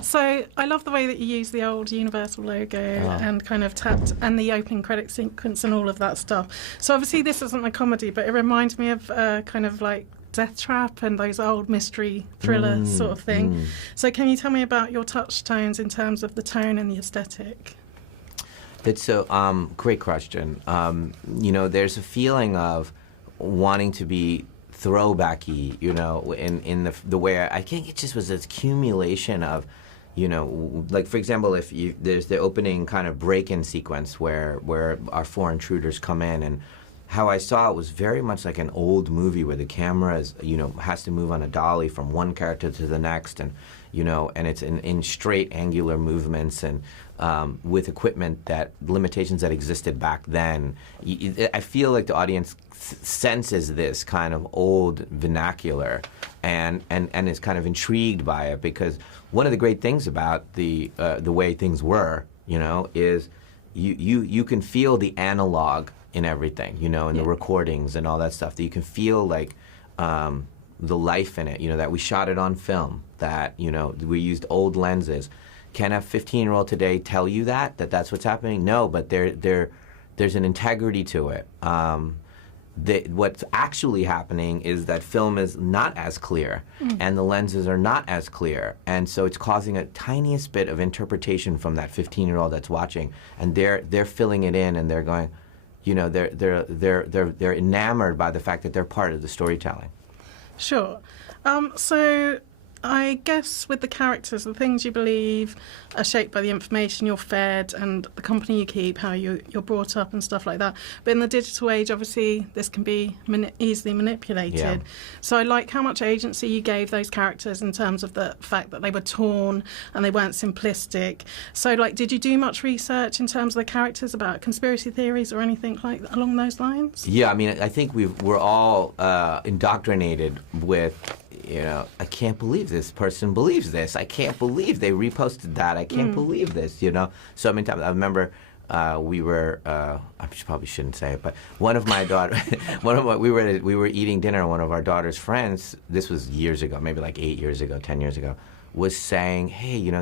So I love the way that you use the old Universal logo and kind of tapped, and the opening credit sequence and all of that stuff. So obviously this isn't a comedy, but it reminds me of kind of like Death Trap and those old mystery thriller sort of thing. So can you tell me about your touchstones in terms of the tone and the aesthetic? It's a great question. There's a feeling of wanting to be throwbacky, in the way I think it just was this accumulation of, like for example, if there's the opening kind of break-in sequence where our four intruders come in, and how I saw it was very much like an old movie where the camera is, has to move on a dolly from one character to the next, and and it's in straight angular movements, and with equipment that limitations that existed back then. I feel like the audience senses this kind of old vernacular and is kind of intrigued by it, because one of the great things about the way things were, is you can feel the analog in everything, in the recordings and all that stuff, that you can feel like the life in it, that we shot it on film, that, we used old lenses. Can a 15-year-old today tell you that's what's happening? No, but there's an integrity to it. What's actually happening is that film is not as clear, and the lenses are not as clear, and so it's causing a tiniest bit of interpretation from that 15-year-old that's watching, and they're filling it in, and they're going, they're enamored by the fact that they're part of the storytelling. Sure. So I guess with the characters, the things you believe are shaped by the information you're fed and the company you keep, how you're brought up and stuff like that. But in the digital age, obviously, this can be easily manipulated. Yeah. So I like how much agency you gave those characters in terms of the fact that they were torn and they weren't simplistic. So, did you do much research in terms of the characters about conspiracy theories or anything like along those lines? Yeah, I mean, I think we're all indoctrinated with, I can't believe this person believes this. I can't believe they reposted that. I can't believe this, So many times. I remember we were, I probably shouldn't say it, but one of my daughters, we were eating dinner, and one of our daughter's friends, this was years ago, maybe like 8 years ago, 10 years ago, was saying, hey,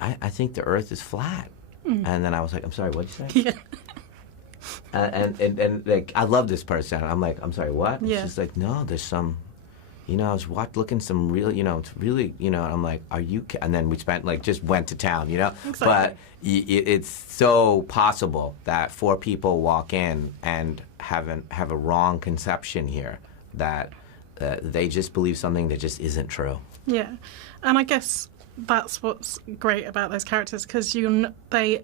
I think the earth is flat. And then I was like, I'm sorry, what'd you say? Yeah. And like, I love this person. I'm like, I'm sorry, what? Yeah. She's like, no, there's some, I was looking some real, it's really, and I'm like, are you, and then we just went to town, Exactly. But it's so possible that four people walk in and have a wrong conception here, that they just believe something that just isn't true. Yeah, and I guess that's what's great about those characters, because they're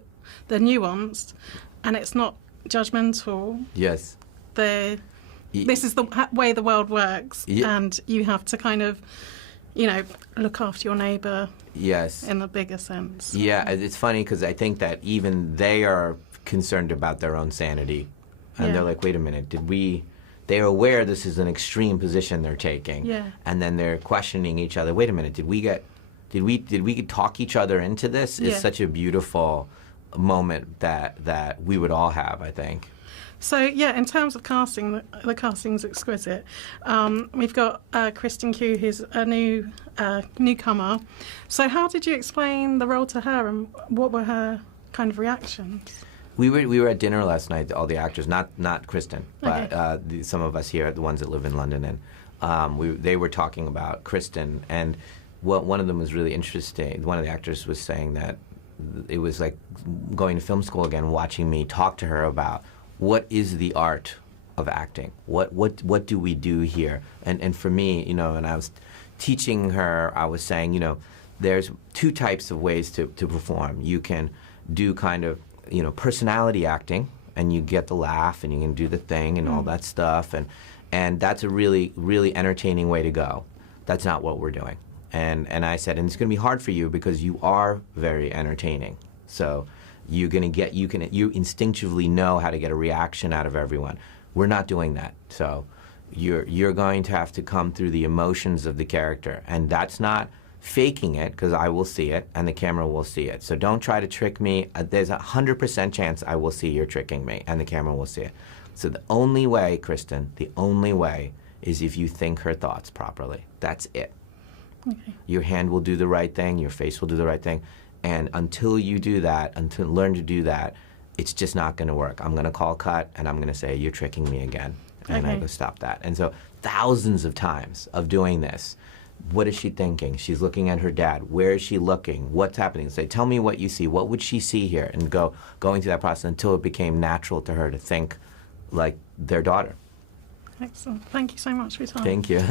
nuanced, and it's not judgmental. Yes. This is the way the world works, Yeah. and you have to kind of, look after your neighbour. Yes. In the bigger sense. Yeah, it's funny because I think that even they are concerned about their own sanity, and they're like, wait a minute, they're aware this is an extreme position they're taking, and then they're questioning each other. Wait a minute, did we talk each other into this? It's such a beautiful moment that we would all have, I think. So, in terms of casting, the casting's exquisite. We've got Kristen Q, who's a newcomer. So how did you explain the role to her, and what were her kind of reactions? We were at dinner last night, all the actors, not Kristen, but some of us here, the ones that live in London, and they were talking about Kristen, and one of them was really interesting. One of the actors was saying that it was like going to film school again, watching me talk to her about what is the art of acting? What do we do here? And for me, and I was teaching her, I was saying, there's two types of ways to perform. You can do kind of, personality acting, and you get the laugh, and you can do the thing and all that stuff, and that's a really, really entertaining way to go. That's not what we're doing. And I said, and it's going to be hard for you because you are very entertaining. So you instinctively know how to get a reaction out of everyone. We're not doing that. So you're going to have to come through the emotions of the character, and that's not faking it, because I will see it and the camera will see it. So don't try to trick me. There's 100% chance I will see you're tricking me and the camera will see it. So the only way, Kristen, the only way is if you think her thoughts properly. That's it. Okay. Your hand will do the right thing. Your face will do the right thing. And until you do that, until learn to do that, it's just not going to work. I'm going to call cut, and I'm going to say, you're tricking me again. And I Okay. go, stop that. And so thousands of times of doing this, what is she thinking? She's looking at her dad. Where is she looking? What's happening? Say, tell me what you see. What would she see here? And going through that process until it became natural to her to think like their daughter. Excellent. Thank you so much for your time. Thank you.